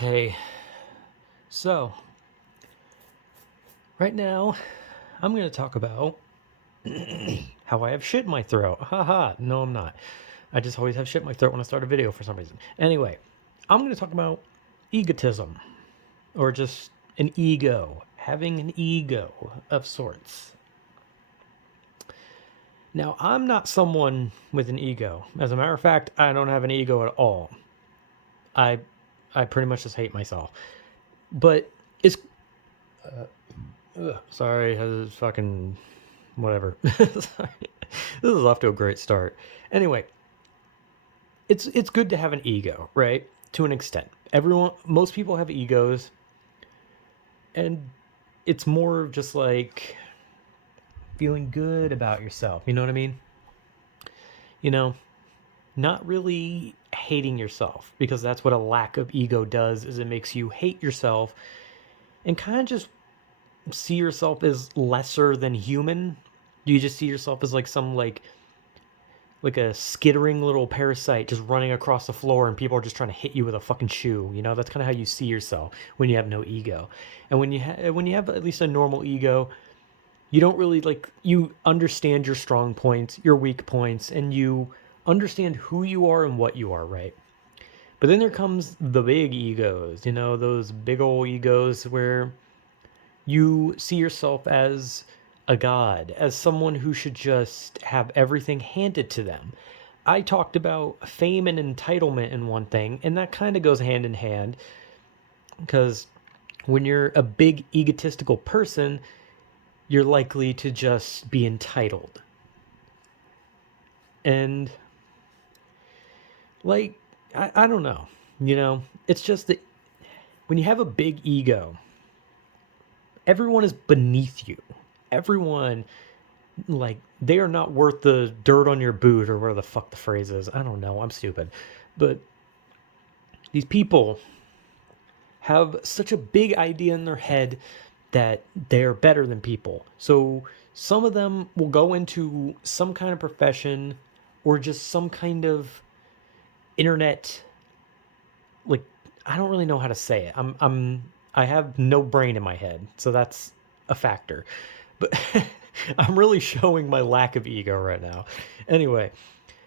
Hey, so right now I'm going to talk about how I have shit in my throat. Haha, no, I'm not. I just always have shit in my throat when I start a video for some reason. Anyway, I'm going to talk about egotism, or just an ego, having an ego of sorts. Now, I'm not someone with an ego. As a matter of fact, I don't have an ego at all. I, I pretty much just hate myself. But it's sorry, has fucking whatever. Sorry. This is off to a great start. Anyway, it's good to have an ego, right? To an extent. Most people have egos, and it's more of just like feeling good about yourself. You know what I mean? You know, not really hating yourself, because that's what a lack of ego does, is it makes you hate yourself and kind of just see yourself as lesser than human. Do you just see yourself as like some like a skittering little parasite just running across the floor, and people are just trying to hit you with a fucking shoe? You know, that's kind of how you see yourself when you have no ego. And when you have at least a normal ego, you don't really you understand your strong points, your weak points, and you understand who you are and what you are, right? But then there comes the big egos, you know, those big old egos where you see yourself as a god, as someone who should just have everything handed to them. I talked about fame and entitlement in one thing, and that kind of goes hand in hand, because when you're a big egotistical person, you're likely to just be entitled. And, I don't know. You know, it's just that when you have a big ego, everyone is beneath you. Everyone, they are not worth the dirt on your boot, or whatever the fuck the phrase is. I don't know, I'm stupid. But these people have such a big idea in their head that they're better than people. So some of them will go into some kind of profession, or just some kind of internet, like, I don't really know how to say it. I have no brain in my head, so that's a factor. But I'm really showing my lack of ego right now. Anyway,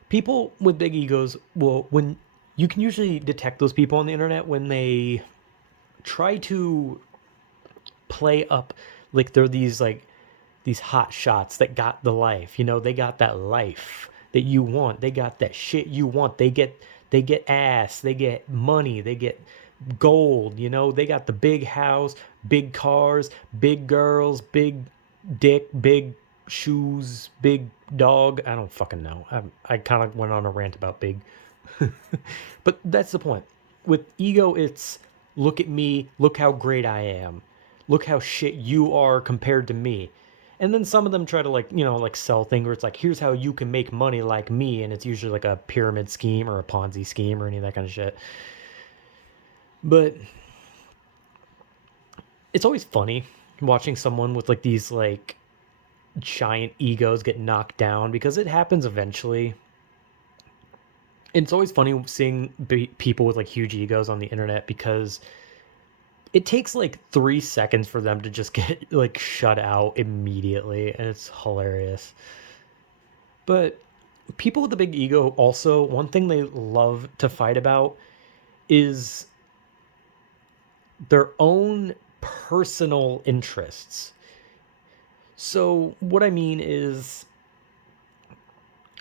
people with big egos will, when you can usually detect those people on the internet when they try to play up, like they're these hot shots that got the life. You know, they got that life that you want. They got that shit you want. They get ass, they get money, they get gold, you know, they got the big house, big cars, big girls, big dick, big shoes, big dog. I don't fucking know. I kind of went on a rant about big. But that's the point. With ego, it's look at me, look how great I am, look how shit you are compared to me. And then some of them try to, sell things where it's like, here's how you can make money like me, and it's usually like a pyramid scheme or a Ponzi scheme or any of that kind of shit. But it's always funny watching someone with these giant egos get knocked down, because it happens eventually. It's always funny seeing people with huge egos on the internet, because it takes 3 seconds for them to just get shut out immediately, and it's hilarious. But people with a big ego, also, one thing they love to fight about is their own personal interests. So what I mean is,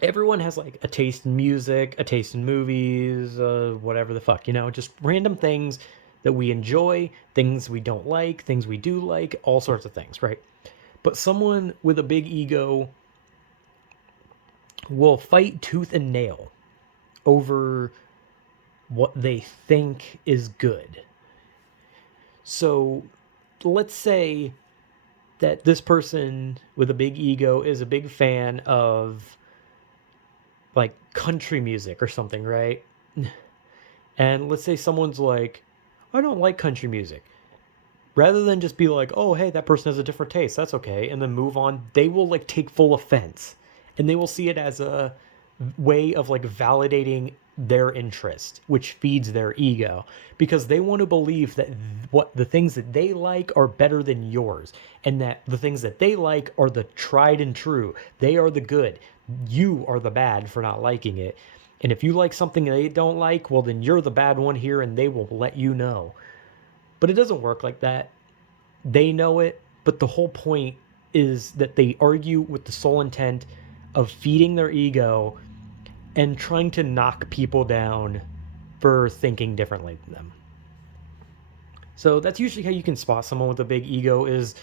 everyone has a taste in music, a taste in movies, whatever the fuck, you know, just random things that we enjoy, things we don't like, things we do like, all sorts of things, right? But someone with a big ego will fight tooth and nail over what they think is good. So let's say that this person with a big ego is a big fan of country music or something, right? And let's say someone's like, I don't like country music. Rather than just be like, oh, hey, that person has a different taste, that's okay, and then move on, they will take full offense. And they will see it as a way of validating their interest, which feeds their ego, because they want to believe that what the things that they like are better than yours, and that the things that they like are the tried and true. They are the good. You are the bad for not liking it. And if you like something they don't like, well, then you're the bad one here, and they will let you know. But it doesn't work like that. They know it, but the whole point is that they argue with the sole intent of feeding their ego and trying to knock people down for thinking differently than them. So that's usually how you can spot someone with a big ego, is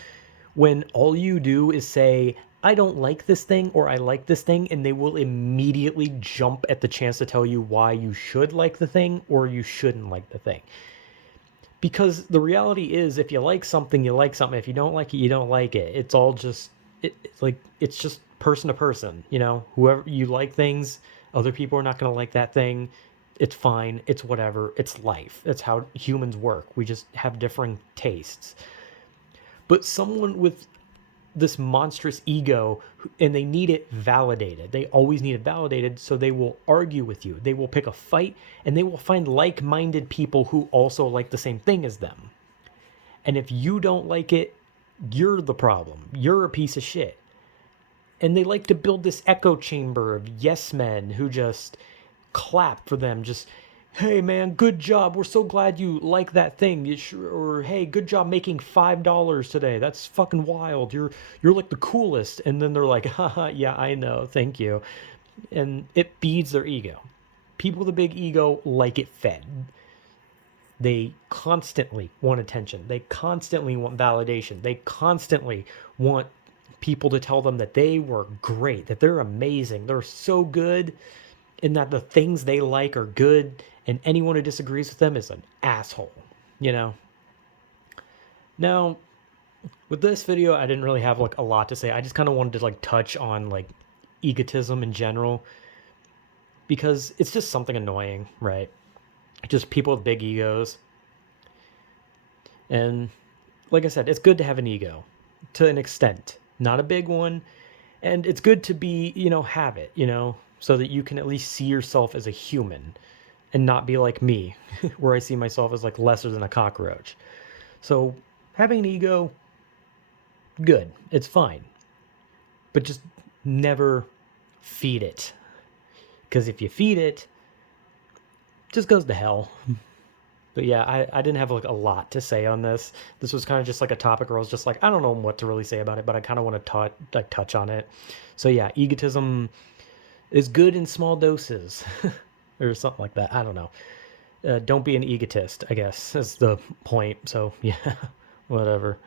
when all you do is say, I don't like this thing or I like this thing, and they will immediately jump at the chance to tell you why you should like the thing or you shouldn't like the thing. Because the reality is, if you like something, you like something. If you don't like it, you don't like it. It's all just it's just person to person. Whoever you like things, other people are not going to like that thing. It's fine. It's whatever. It's life. That's how humans work. We just have differing tastes. But someone with this monstrous ego, and they need it validated. They always need it validated, so they will argue with you. They will pick a fight, and they will find like-minded people who also like the same thing as them. And if you don't like it, you're the problem. You're a piece of shit. And they like to build this echo chamber of yes men who just clap for them. Just, hey man, good job. We're so glad you like that thing. Or hey, good job making $5 today. That's fucking wild. You're like the coolest. And then they're like, haha, yeah, I know. Thank you. And it feeds their ego. People with a big ego like it fed. They constantly want attention. They constantly want validation. They constantly want people to tell them that they were great, that they're amazing, they're so good, and that the things they like are good, and anyone who disagrees with them is an asshole, you know? Now, with this video, I didn't really have like a lot to say. I just kind of wanted to like touch on like egotism in general, because it's just something annoying, right? Just people with big egos. And like I said, it's good to have an ego to an extent, not a big one. And it's good to be, have it, so that you can at least see yourself as a human and not be like me, where I see myself as like lesser than a cockroach. So having an ego, good. It's fine. But just never feed it. Because if you feed it, it just goes to hell. But yeah, I didn't have like a lot to say on this. This was kind of just like a topic where I was just like, I don't know what to really say about it, but I kind of want to touch on it. So yeah, egotism is good in small doses, or something like that. I don't know. Don't be an egotist, I guess, is the point. So yeah, whatever.